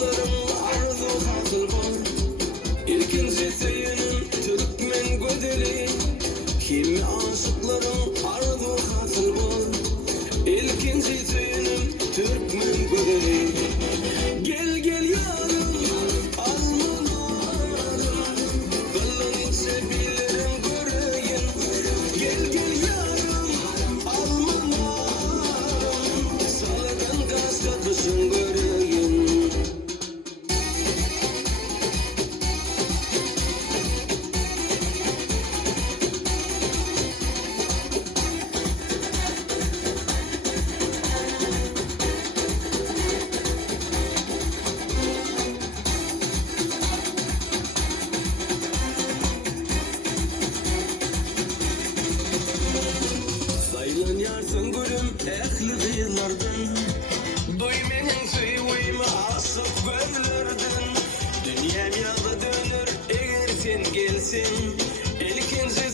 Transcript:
aşıklarım arzu hatır var. İlkinci teyinin Türkmen göderi. Kimi aşıklarım arzu hatır var. İlkinci teyinin Türkmen göderi. Gel gel yarım almalarım, kılın sebilerim göreyim. Gel gel yarım almalarım, saladan kaskatısın göreyim. Saylan yarsın gülüm ehli kıyılardan, duy menin suyuyma asıp gönlürdün. Dünyam yalı dönür eğer sen gelsin, ilkinci